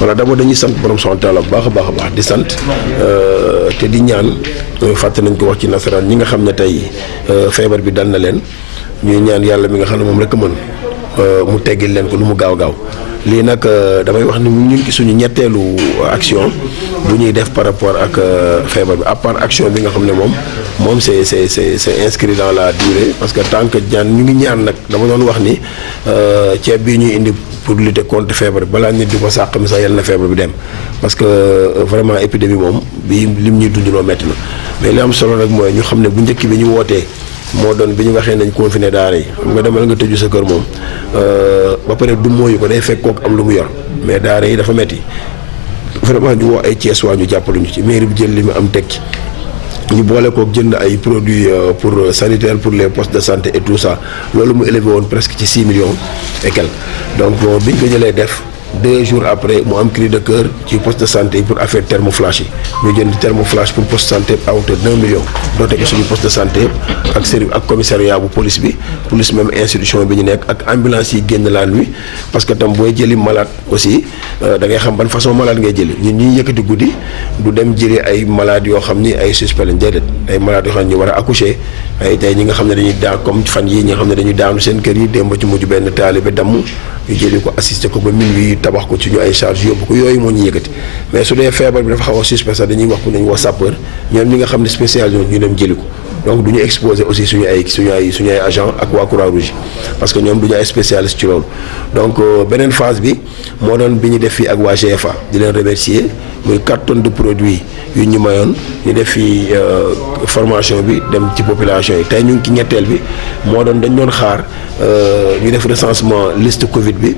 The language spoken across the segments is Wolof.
voilà d'abord dañuy sant borom subhanahu wa taala bu baax a baax di sant te di ñaan fàtte nañ ko wax ci nasaraan ñi nga xam ne tey feebar bi dal na leen ñuy ñaan yàlla mi nga xam ne moom rek a mën mu teggil leen ko lu mu gaaw lii nag damay wax ni ñu ngi suñu ñetteelu action bu ñuy def par rapport ak feebar bi à part action bi nga xam ne moom c'est inscrit dans la durée parce que tant que ñu ngi ñaan nag dama doon wax ni ceeb bii ñuy indi pour lutter contre feebar bi balaa nit di ko sàq mi sax yal na feebar bi dem parce que vraiment épidémie moom bi lim ñuy dundaloo métti na mais li am solo rek mooy ñu xam ne bu njëkk bi ñu wootee moo doon bi ñu waxee nañ confiné daara yi xam nga demal nga tëju sa kër moom ba pare du mooyu ko day fekk kooku am lu mu yor mais daara yi dafa metti vraiment ñu woo ay Thiès waa ñu jàppaluñu ci mairie bi jël li mu am teg ci ñu boole kook jënd ay produits pour sanitaire pour les postes de santé et tout ça loolu mu élevé woon presque ci 6 millions et quelques donc biñ ko jëlee def 2 jours après mu am cri de cœur ci poste de santé yi pour affaire thermoflash yi ñu jënd thermoflash pour poste de santé à hauteur d'1 million doote ko suñu poste de santé yëpp ak service ak commissariat bu police bi police même institution bi ñu nekk ak ambulance yi génn la nuit parce que tam booy jëli malade aussi da ngay xam ban façon malade ngay jëli ñun ñuy yëkkati guddi du dem jëli ay malades yoo xam ni ay suspect lañ déedéet ay malades yoo xam ne ñu war a accoucher ay tey ñi nga xam ne dañuy comme fan yii ñi nga xam ne dañuy daanu seen kër yi démb ci mujj benn taalibe damm ñu jëli ko assister ko ba minuit tabax ko ci ñu ay charge yóbbu ko yooyu moo ñu yëkkati mais su dee feebar bi dafa xaw a suspect sax dañuy wax ko nañu woo sapeur ñoom ñi nga xam ne spécial ñu dem jëli ko donc du ñu exposer aussi suñu ay agent ak waa Croix-Rouge parce que ñoom du ñu ay spécialiste ci loolu donc beneen phase bi moo doon bi ñu def fii ak waa GFA di leen remercier muy 4 tonnes de produits yu ñu mayoon ñu def fii formation bi dem ci population yi tey ñu ngi ci ñetteel bi moo doon dañ doon xaar ñu def recensement liste Covid bi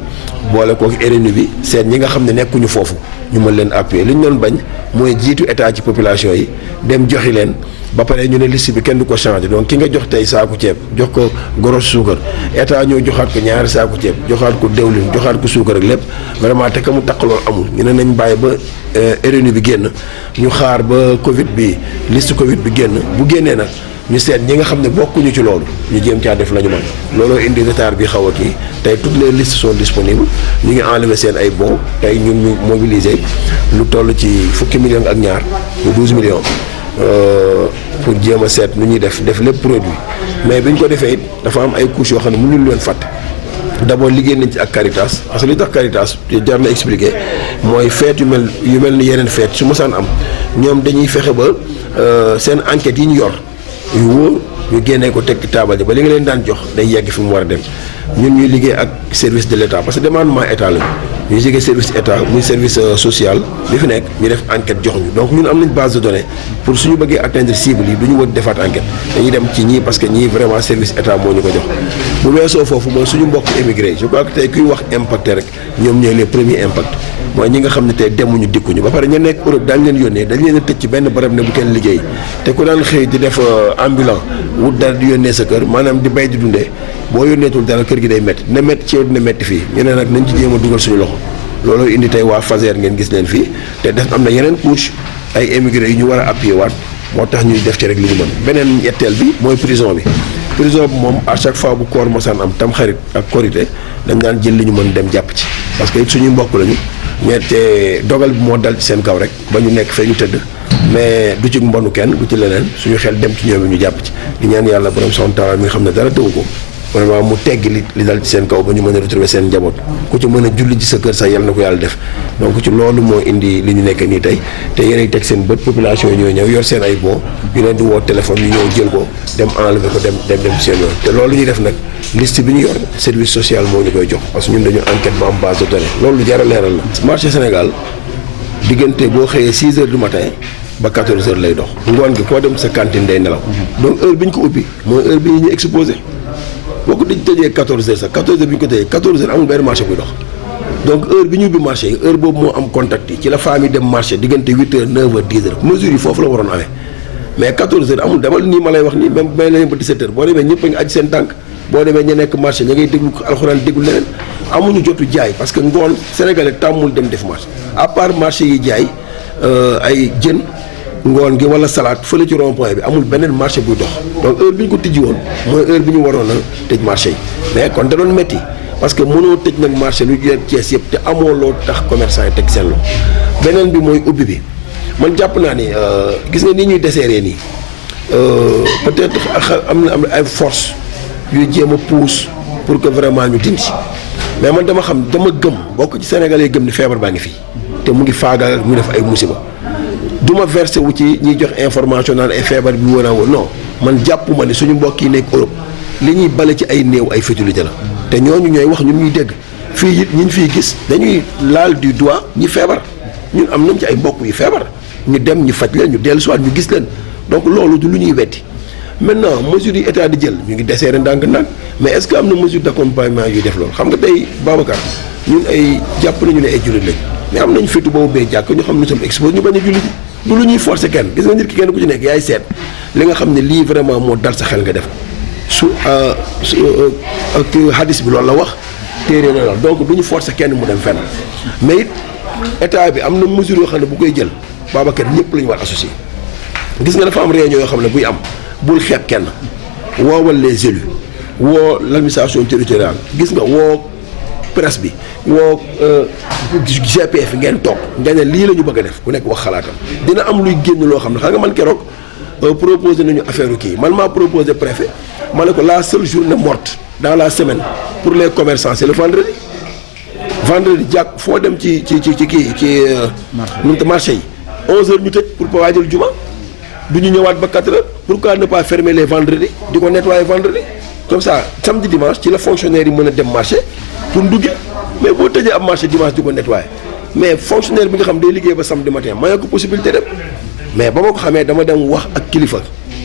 boole kook RNU bi seet ñi nga xam ne nekkuñu foofu ñu mën leen appuyer li ñu doon bañ mooy jiitu état ci population yi dem joxi leen ba pare ñu ne liste bi kenn du ko changé donc ki nga jox tey saaku ceeb jox ko goros suukar état ñoo joxaat ko ñaari saaku ceeb joxaat ko dewlin joxaat ko suukar ak lépp vraiment te ka mu taqaloon amul ñu ne nañ bàyyi ba RNU bi génn ñu xaar ba Covid bi liste Covid bi génn bu génnee nag ñu seet ñi nga xam ne bokkuñu ci loolu ñu jéem caa def la ñu mën looloo indi retard bi xaw a kii tey toutes les listes sont disponibles ñu ngi enlever seen ay bons tey ñun ñu mobiliser lu toll ci fukki millions ak ñaar ñu 12 millions pour jéem a seet nu ñuy def lépp produit mais bi ñu ko defee it dafa am ay couches yoo xam ne mënuñu leen fàtte d'abord liggéey nañ ci ak Caritas parce que li tax Caritas jar na expliquer mooy feet yu mel ni yeneen feet su mosaan am ñoom dañuy fexe ba seen enquêtes yi ñu yor yu wóor ñu génnee ko teg taabal ji ba li nga leen daan jox day yegg fi mu war a dem ñun ñuy liggéey ak service de l'État parce que demandement état lañu ñuy liggéey service état muy service social bi fi nekk ñu def enquête jox ñu donc ñun am nañ base de données pour suñu bëggee atteindre cible yi du ñu war defaat enquête dañuy dem ci ñii parce que ñii vraiment service état moo ñu ko jox bu weesoo foofu mooy suñu mbokk émigré je crois que tey kuy wax impacté rek ñoom ñooy les premiers impact mooy ñi nga xam ne tey demuñu dikkuñu ba pare ñu nekk Europe daañu leen yónnee dañ leen a tëj ci benn barab ne bu kenn liggéey te ku daan xëy di def ambulant wut dara di yónnee sa kër maanaam di bay di dundee boo yónneetul dara kër gi day métti dina métti ci yow dina métti fii ñu ne nag nañ ci jéem a dugal suñu loxo looloo indi tey waa Fazer ngeen gis leen fii te def am na yeneen couche ay émigré yu ñu war a appuyer waat moo tax ñuy def ci rek li ñu mën beneen ñetteel bi mooy prison bi moom à chaque fois bu koor mosaan am tam xarit ak korité dañ daan jël li ñu mën dem jàpp ci parce que it suñuy mbokk lañu ñette dogal bi moo dal ci seen kaw rek ba ñu nekk fee ñu tëdd mais du ci mbonu kenn du ci leneen suñu xel dem ci ñoom ñu jàpp ci di ñaan yàlla borom son taala mi nga xam ne dara tëwu ko vraiment mu tegg li dal ci seen kaw ba ñu mën a retrouver seen njaboot ku ci mën a julli ci sa kër sax yal na ko yàlla def donc ci loolu moo indi li ñu nekk nii tey te yéenay teg seen bët population yi ñooy ñëw yor seen ay bon ñu leen di woo téléphone ñu ñëw jël ko dem enlever ko dem seen yoon te loolu ñuy def nag liste bi ñu yor service social moo ñu koy jox parce que ñun dañu enquête ba am base de données loolu lu jar a leeral la marché Sénégal diggante boo xëyee 6 heures du matin ba 14 heures lay dox ngoon gi koo dem sa cantine day nelaw donc heure bi ñu ko ubbi mooy heure bi ñu exposé boo ko tëjee 14 heures sax 14 heures bi ñu ko tëjee 14 heures amul benn marché buy dox donc heure bi ñu ubbi marché yi heure boobu moo am contact yi ci la famille dem marché diggante 8 heures 9 heures 10 heures mesures yi foofu la waroon amee mais 14 heures amul demal nii ma lay wax nii même may nañu ba 17 heures boo demee ñëpp a ngi aj seen tànk boo demee ñu nekk marché ña ngay déglu alxuraan déglu leneen amuñu jotu jaay parce que ngoon sénégalais tàmmul dem def marché à part marché yi jaay ay jën ngoon gi wala salade fële ci rond point bi amul beneen marché buy dox donc heure bi ñu ko tijji woon mooy heure bi ñu waroon a tëj marché yi mais kon da doon métti parce que mënoo tëj nag marché lu jël Thiès yëpp te amoo loo tax commerçant yi teg seen loxo beneen bi mooy ubbi bi man jàpp naa ni gis nga ni ñuy desserré nii peut-être am na ay force yuy jéem a pousse pour que vraiment ñu dindi mais man dama gëm bokk ci Sénégalais gëm ni feebar baa ngi fii te mu ngi faagal mu def ay musiba du ma versé wu ci ñuy jox information naan ay feebar bi wër a wër non man jàpp ma ni suñu mbokk yi nekk Europe li ñuy bale ci ay néew ay fétulité la te ñooñu ñooy wax ñun ñuy dégg fii it ñi ñu fiy gis dañuy laal du doigt ñi feebar ñun am nañ ci ay mbokk yu feebar ñu dem ñu faj leen ñu dellu siwaat ñu gis leen donc loolu du lu ñuy wetti maintenant mesures yi état di jël ñu ngi desserrer ndànk-ndànk mais est-ce que am na mesure d'accompagnement yuy def loolu xam nga tey Babacar ñun ay jàpp nañu ne ay jullit lañ mais am nañ fétu boobu bee jàkk ñu xam ne sommes exposés ñu bañ a julli ji du lu ñuy forcer kenn gis nga nit ki kenn ku ci nekk yaay seet li nga xam ne lii vraiment moo dal sa xel nga def su ak hadis bi loolu la wax téere na la donc du ñu forcer kenn mu dem fenn mais it état bi am na mesure yoo xam ne bu koy jël Babacar ñëpp la ñu war associé gis nga dafa am réunion yoo xam ne buy am bul xeeb kenn woowal les élus woo l'administration territoriale gis nga woo presse bi woo GPF ngeen toog nga ne lii la ñu bëgg a def ku nekk wax xalaatam dina am luy génn loo xam ne xam nga man keroog proposé nañu affaire kii man maa proposé préfet ma ne ko la seule journée morte dans la semaine pour les commerçants c'est le vendredi jàkk foo dem ci kii ci marché yi 11h ñu tëj pour waajal juma du ñu ñëwaat ba 4h pourquoi ne pas fermer les vendredis di ko nettoyer vendredi comme ça samedi dimanche ci la fonctionnaire yi mën a dem marché pour nduggi mais boo tëjee ab marché dimanche di ko nettoyer mais fonctionnaire bi nga xam day liggéey ba samedi matin mayoo ko possibilité dem mais ba ma ko xamee dama dem wax ak kilifa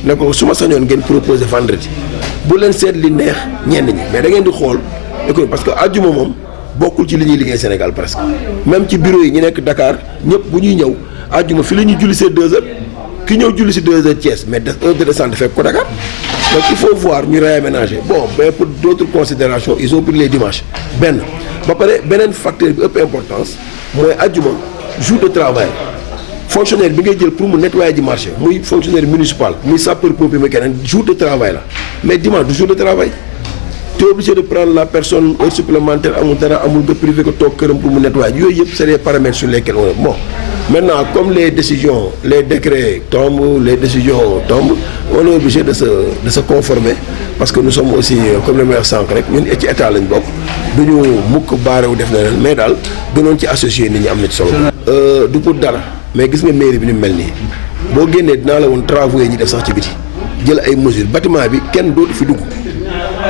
ne ko su ma sañoon ngeen proposer vendredi bu leen seet li neex ñenn ñi mais da ngeen di xool économie parce que àjjuma moom bokkul ci li ñuy liggéey Sénégal presque même ci bureau yi ñu nekk Dakar ñëpp bu ñuy ñëw àjjuma fi la ñuy julli see 2h ki ñëw julli si 2h Thiès mais heure de descente fekk ko Dakar donc il faut voir ñu réaménager bon mais pour d'autres considérations ils ont pris les dimanches benn ba pare beneen facteur bi ëpp importance mooy àjjuma jour de travail fonctionnaire bi ngay jël pour mu nettoyer ji marché muy fonctionnaire municipal muy sapeur pompier muy keneen jour de travail la mais dimanche du jour de travail tu es obligé de prendre la personne heure supplémentaire amul dara amul nga privé ko toog këram pour mu nettoyer yooyu yëpp c'est des paramètres sur lesquels on est bon maintenant comme les décisions les décrets tombent les décisions tombent on est obligé de se conformer parce que nous sommes aussi comme le maire sànq rek ñun ci état lañ bokk du ñu mukk baarewu def na leen mais daal gënoon ci associé nit ñi am na ci solo. du pour dara mais gis nga mairie bi ni mel nii boo génnee dinaa la woon travaux yi ñi def sax ci biti jël ay mesures bâtiment bi kenn dootu fi dugg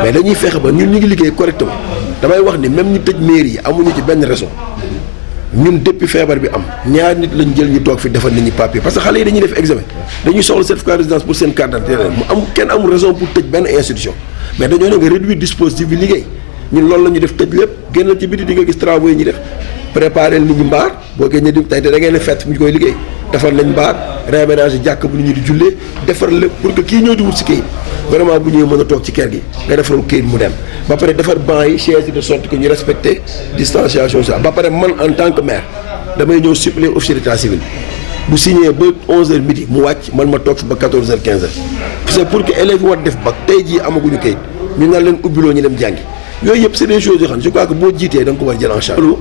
mais dañuy fexe ba ñun ñu ngi liggéey correctement damay wax ni même ñi tëj mairie yi amuñu ci benn raison ñun depuis feebar bi am ñaar nit lañ jël ñu toog fi defal nit ñi papier parce que xale yi dañuy def examen dañuy soxla certificat de résidence pour seen carte d'identité mu am kenn amul raison pour tëj benn institution mais dañoo ne nga réduire dispositif bi liggéey ñun loolu la ñu def tëj lépp génnal ci biti di nga gis travaux yi ñu def préparer nit ñi mbaar boo génnee di tey te da ngeen ne fête ñu koy liggéey defar nañ mbaar réaménager jàkk bu nit ñi di jullee defar lépp pour que kii ñëw di wut si kayit vraiment bu ñëwee mën a toog ci kër gi nga defaral kayit mu dem ba pare defar banc yi chaise yi de sorte que ñu respecter distanciation sociale ba pare man en tant que maire damay ñëw suppléer officier d'état civil bu signé ba 11h midi mu wàcc man ma toog fi ba 14h 15h c'est pour que élèves yi war def bac tey jii amaguñu kayit ñu naan leen ubbiloo ñu dem jàngi yooyu yëpp c'est des choses yoo xam ne je crois que boo jiitee da nga ko war jël en charge. loolu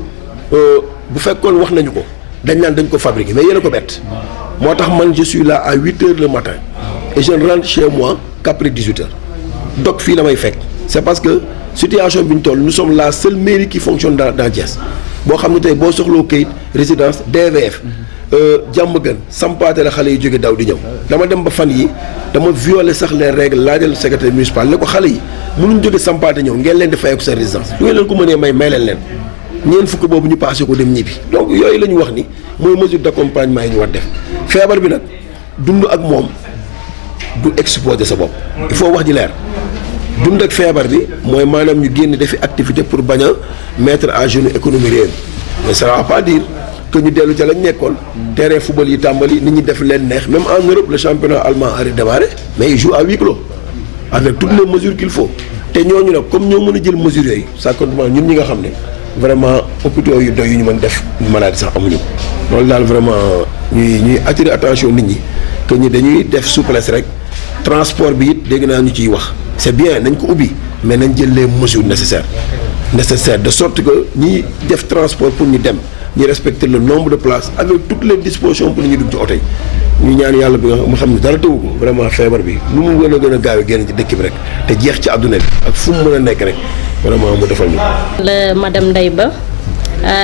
bu fekkoon wax nañu ko dañ naan dañ ko fabriquer mais yéen a ko bett moo tax man je suis là à 8h le matin et je rentre chez moi qu'après 18h donc fii la may fekk c'est parce que situation bi ñu toll nous sommes la seule mairie qui fonctionne dans Thiès boo xam ne tey boo soxloo kayit résidence DVF jàmm gën sampaate la xale yi jóge daw di ñëw dama dem ba fan yi dama violer sax les règles laajal secrétaire municipal ne ko xale yi mënuñ jóge sampaate ñëw ngeen leen di fayeeku sa résidence su ngeen leen ko mënee may leen leen ñeen fukk boobu ñu passé ko dem ñibbi donc yooyu la ñu wax ni mooy mesure d'accompagnement yi ñu war def feebar bi nag dund ak moom du exposer sa bopp il faut wax ji leer dund ak feebar bi mooy maanaam ñu génn defi activité pour bañ a mettre à genoux économie réew mais ça ne veut pas dire que ñu dellu ca lañ nekkoon terrain football yi tàmbali nit ñi def leen neex même en Europe le championnat allemand a redémarré mais il joue à huis clos avec toutes les mesures qu'il faut te ñooñu nag comme ñoo mën a jël mesures yooyu ça compte ñun ñi nga xam ne vraiment hôpitaux yu doy yu ñu mën def maladie sax amuñu loolu daal vraiment ñuy attirer attention nit ñi que ñi dañuy def souplesse rek transport bi it dégg naa ñu ciy wax c'est bien nañ ko ubbi mais nañ jël les mesures nécessaires nécessaires de sorte que ñi def transport pour ñu dem ñu respecter le nombre de places avec toutes les dispositions pour ñu dugg ci oto yi ñu ñaan yàlla bi nga xam ne dara tëwu ko vraiment feebar bi lu mu gën a gaaw génn ci dëkk bi rek te jeex ci àdduna bi ak fu mu mën a nekk rek vraiment mu defal ñu. la madame Ndeye Ba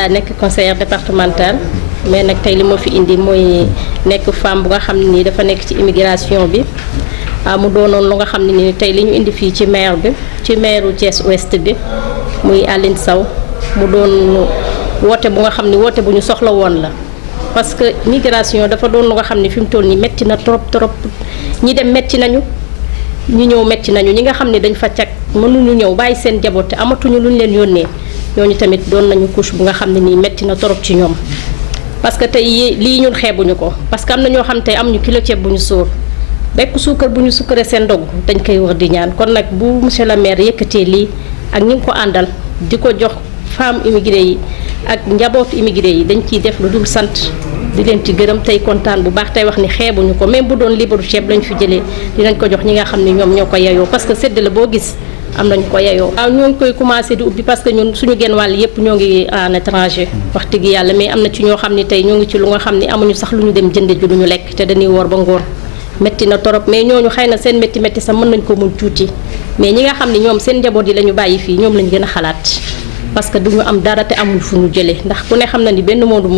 nekk conseillère départementale mais nag tey li ma fi indi mooy nekk femme bu nga xam ne nii dafa nekk ci immigration bi mu doonoon lu nga xam ne nii tey li ñu indi fii ci maire bi ci maire Thiès Ouest bi muy Aline Sow mu doon woote bu nga xam ne woote bu ñu soxla woon la. parce que migration dafa doon lu nga xam ne fi mu toll nii métti na trop ñi dem métti nañu ñu ñëw métti nañu ñi nga xam ne dañ fa cag mënuñu ñëw bàyyi seen jaboot te amatuñu lu ñu leen yónnee ñooñu tamit doon nañu couche bu nga xam ne nii métti na trop ci ñoom. parce que tey lii ñun xeebuñu ko parce que am na ñoo xam tey amuñu kilo ceeb bu ñu sóor bekk suukar bu ñu sukkaree seen ndog dañ koy wax di ñaan kon nag bu monsieur le maire yëkkatee lii ak ñi ngi ko àndal di ko jox femme immigré yi ak njabootu immigré yi dañ ciy def lu dul sant di leen ci gërëm tey kontaan bu baax tey wax ni xeebuñu ko même bu doon libaru ceeb lañ fi jëlee dinañ ko jox ñi nga xam ne ñoom ñoo ko yeyoo parce que séddale boo gis am nañu ko yeyoo. waaw ñoo ngi koy commencé di ubbi parce que ñun suñu genn wàll yëpp ñoo ngi en étranger wax dëgg yàlla mais am na ci ñoo xam ne tey ñoo ngi ci lu nga xam ne amuñu sax lu ñu dem jënde ju duñu lekk te dañuy woor ba ngoon métti na torop mais ñooñu xëy na seen métti sax mën nañ ko muñ tuuti mais ñi nga xam ne ñoom seen njaboot yi la ñu bàyyi fii ñoom lañu gën a xalaat parce que duñu am dara te amuñu fu ñu jëlee ndax ku ne xam na ni benn moodu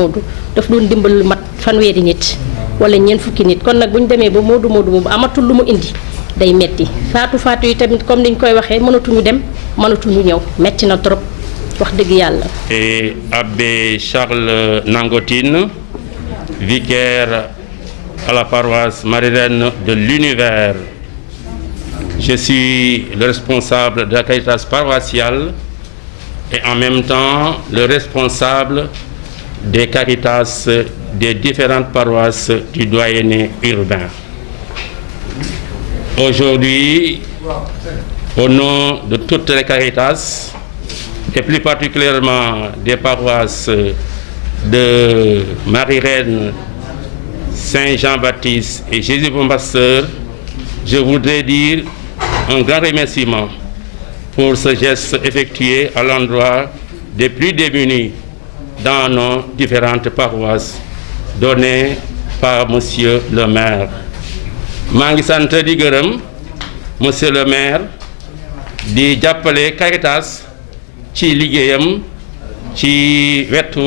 daf doon dimbal lu mat fanweeri nit wala ñeent fukki nit kon nag bu ñu demee ba moodu boobu amatul lu mu indi day metti faatu yi tamit comme niñ koy waxee mënatuñu dem mënatuñu ñëw metti na trop wax dëgg yàlla. Et Abbé Charles Nangotine, vicaire à la paroisse Marie-Reine de l'Univers. Je suis le responsable de la Caritas paroissiale et en même temps le responsable des Caritas des différentes paroisses du doyenné urbain. Aujourd'hui, au nom de toutes les Caritas, et plus particulièrement des paroisses de Marie-Reine, Saint-Jean-Baptiste et Jésus-Pasteur, je voudrais dire un grand remerciement pour ce geste effectué à l'endroit des plus démunis dans nos différentes paroisses données par Monsieur le maire. maa ngi sant di gërëm Monsieur le maire di jàppale Caritas ci liggéeyam ci wetu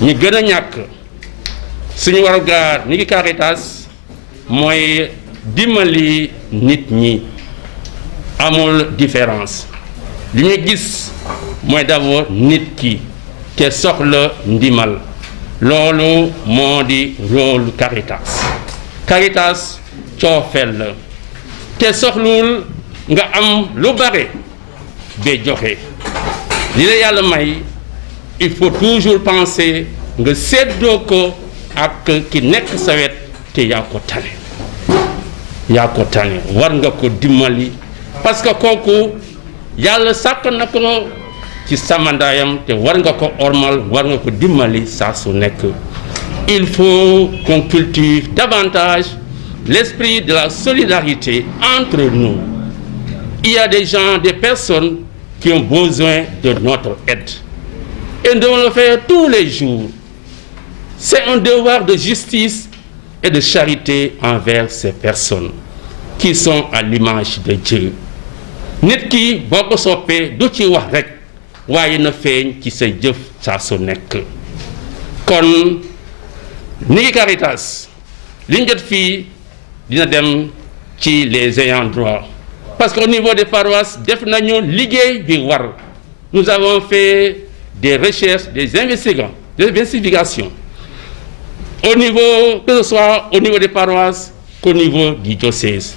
ñi gën a ñàkk suñu warugar ñi ngi Caritas mooy dimbali nit ñi amul différence li ñu gis mooy d'abord nit ki te soxla ndimbal loolu moo di rôle Caritas coofeel la te soxlul nga am lu bare ba joxe li la yàlla may il faut toujours penser nga séddoo ko ak ki nekk sa wet te yaa ko tane war nga ko dimbali parce que kooku yàlla sàkk na ko ci samandaayam te war nga ko ormal war nga ko dimbali saa su nekk. Il faut qu'on cultive davantage l'esprit de la solidarité entre nous. Il y a des gens, des personnes qui ont besoin de notre aide. Et nous devons le faire tous les jours. C'est un devoir de justice et de charité envers ces personnes qui sont à l'image de Dieu. Nit ki boo ko soppee du ci wax rek waaye na feeñ ci say jëf saa su nekk. Kon ni ngi Caritas li ñu jot fii dina dem ci les ayants droit parce qu'au niveau des paroisses def nañu liggéey bi war. Nous avons fait des recherches, des investigations au niveau, que ce soit au niveau des paroisses qu'au niveau du diocèse.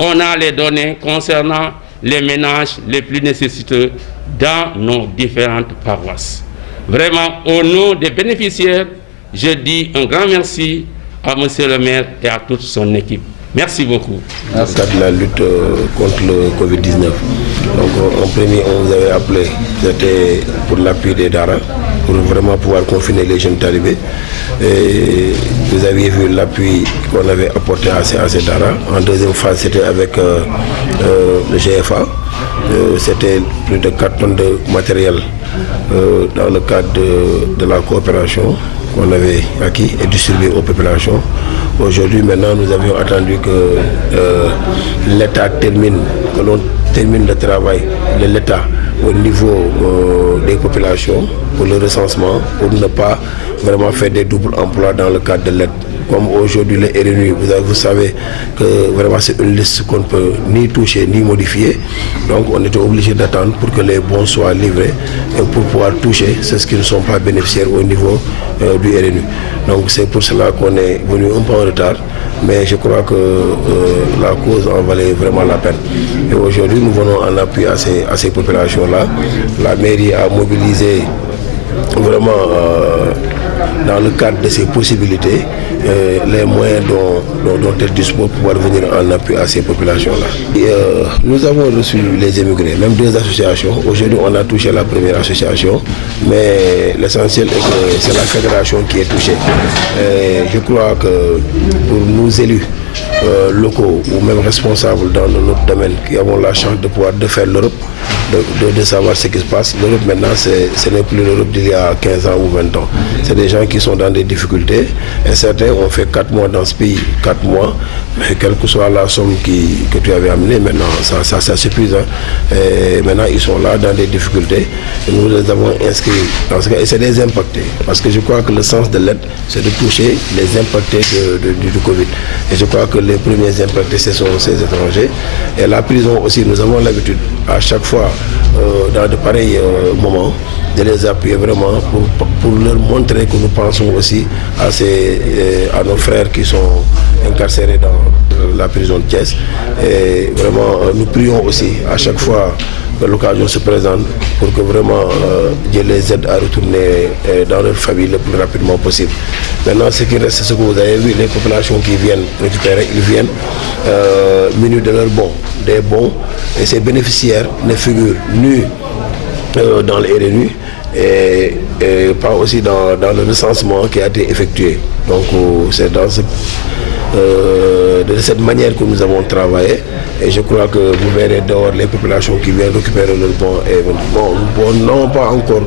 On a les données concernant les ménages les plus nécessiteux dans nos différentes paroisses. Vraiment, au nom des bénéficiaires, je dis un grand merci à Monsieur le maire et à toute son équipe. Merci beaucoup. Dans le cadre de la lutte contre le Covid-19, donc en premier, on vous avait appelé, c'était pour l'appui des Dara, pour vraiment pouvoir confiner les jeunes talibés. Et vous aviez vu l'appui qu'on avait apporté à ces Dara. En deuxième phase, c'était avec le GFA. C'était plus de 4 tonnes de matériel dans le cadre de la coopération qu'on avait acquis et distribué aux populations. Aujourd'hui, maintenant, nous avions attendu que l'État termine, que l'on termine le travail de l'État au niveau des populations pour le recensement, pour ne pas vraiment faire des doubles emplois dans le cadre de l'aide. Comme aujourd'hui le RNU, vous savez que vraiment c'est une liste qu'on ne peut ni toucher ni modifier. Donc on était obligé d'attendre pour que les bons soient livrés et pour pouvoir toucher ceux qui ne sont pas bénéficiaires au niveau du RNU. Donc c'est pour cela qu'on est venu un peu en retard, mais je crois que la cause en valait vraiment la peine. Et aujourd'hui nous venons en appui à ces populations-là. La mairie a mobilisé vraiment dans le cadre de ses possibilités les moyens dont elle dispose pour pouvoir venir en appui à ces populations-là. Nous avons reçu les émigrés, même 2 associations. Aujourd'hui, on a touché la première association, mais l'essentiel est que c'est la fédération qui est touchée. Je crois que pour nous élus locaux ou même responsables dans notre domaine qui avons la chance de pouvoir faire l'Europe, de savoir ce qui se passe. L'Europe maintenant, ce n'est plus l'Europe d'il y a 15 ans ou 20 ans. C'est des gens qui sont dans des difficultés et certains ont fait 4 mois dans ce pays, 4 mois, mais quelle que soit la somme que tu avais amenée, maintenant ça suffit. Et maintenant ils sont là dans des difficultés et nous les avons inscrits dans ce cas, et c'est des impactés, parce que je crois que le sens de l'aide c'est de toucher les impactés du Covid. Et je crois que les premiers impactés ce sont ces étrangers. Et la prison aussi, nous avons l'habitude à chaque fois dans de pareils moments de les appuyer vraiment pour leur montrer que nous pensons aussi à nos frères qui sont incarcérés dans la prison de Thiès. Et vraiment nous prions aussi à chaque fois que l'occasion se présente pour que vraiment Dieu les aide à retourner dans leur famille le plus rapidement possible. Maintenant, ce qui reste, c'est ce que vous avez vu, les populations qui viennent récupérer, ils viennent munis de leurs bons, des bons, et ces bénéficiaires ne figurent ni dans le RNU et pas aussi dans le recensement qui a été effectué. Donc c'est dans de cette manière que nous avons travaillé, et je crois que vous verrez dehors les populations qui viennent récupérer leurs bons et n'ont pas encore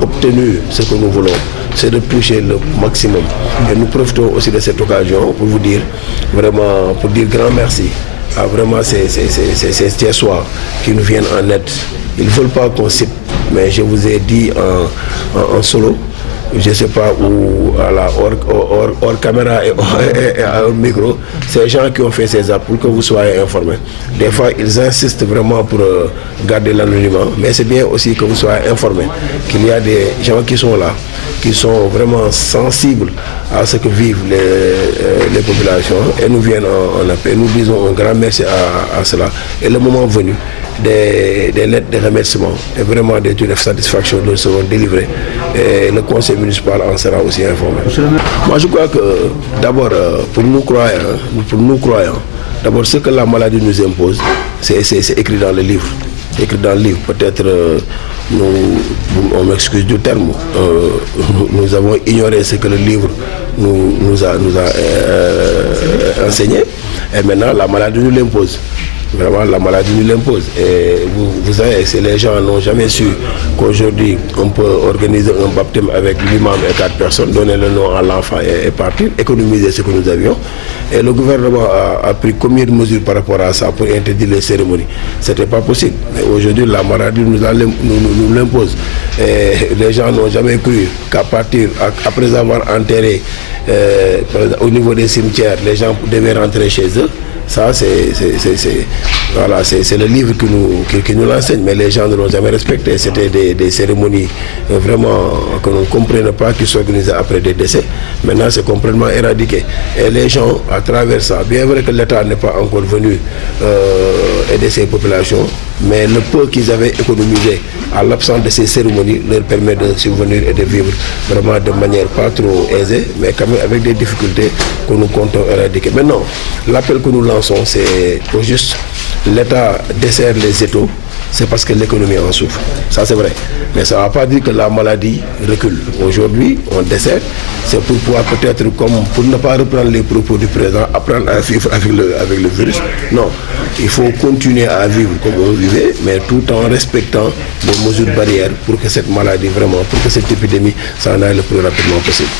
obtenu ce que nous voulons, c'est de toucher le maximum. Et nous profitons aussi de cette occasion pour vous dire vraiment, pour dire grand merci à vraiment ces Thiessois qui nous viennent en aide. Ils ne veulent pas qu'on cite, mais je vous ai dit en solo, je ne sais pas où, hors caméra et hors micro, ces gens qui ont fait ces apps pour que vous soyez informés. Des fois, ils insistent vraiment pour garder l'anonymat, mais c'est bien aussi que vous soyez informés qu'il y a des gens qui sont là, qui sont vraiment sensibles à ce que vivent les populations et nous viennent en appui. Nous disons un grand merci à cela. Et le moment venu, des lettres de remerciement et vraiment des tours de satisfaction leur seront délivrées, et le conseil municipal en sera aussi informé. Moi je crois que d'abord pour nous croyants, d'abord ce que la maladie nous impose, c'est écrit dans le livre. Écrit dans le livre, peut-être on m'excuse du terme, nous avons ignoré ce que le livre nous a enseigné, et maintenant la maladie nous l'impose. Vraiment, la maladie nous l'impose. Et vous savez, les gens n'ont jamais su qu'aujourd'hui, on peut organiser un baptême avec l'imam et 4 personnes, donner le nom à l'enfant et partir, économiser ce que nous avions. Et le gouvernement a pris combien de mesures par rapport à ça pour interdire les cérémonies? Ce n'était pas possible. Mais aujourd'hui, la maladie nous l'impose. Et les gens n'ont jamais cru qu'à partir, après avoir enterré au niveau des cimetières, les gens devaient rentrer chez eux. Ça, c'est le livre qui nous l'enseigne, mais les gens ne l'ont jamais respecté. C'était des cérémonies vraiment que l'on ne comprenait pas, qui s'organisaient après des décès. Maintenant, c'est complètement éradiqué. Et les gens, à travers ça, bien vrai que l'État n'est pas encore venu aider ces populations, mais le peu qu'ils avaient économisé à l'absence de ces cérémonies leur permet de subvenir et de vivre vraiment de manière pas trop aisée, mais quand même avec des difficultés que nous comptons éradiquer. Maintenant, l'appel que nous lançons, c'est au juste, l'État dessert les étaux, c'est parce que l'économie en souffre. Ça, c'est vrai. Mais ça ne va pas dire que la maladie recule. Aujourd'hui, on décède. C'est pour pouvoir peut-être, comme pour ne pas reprendre les propos du président, apprendre à vivre avec le virus. Non, il faut continuer à vivre comme on vivait, mais tout en respectant les mesures barrières pour que cette maladie, vraiment, pour que cette épidémie s'en aille le plus rapidement possible.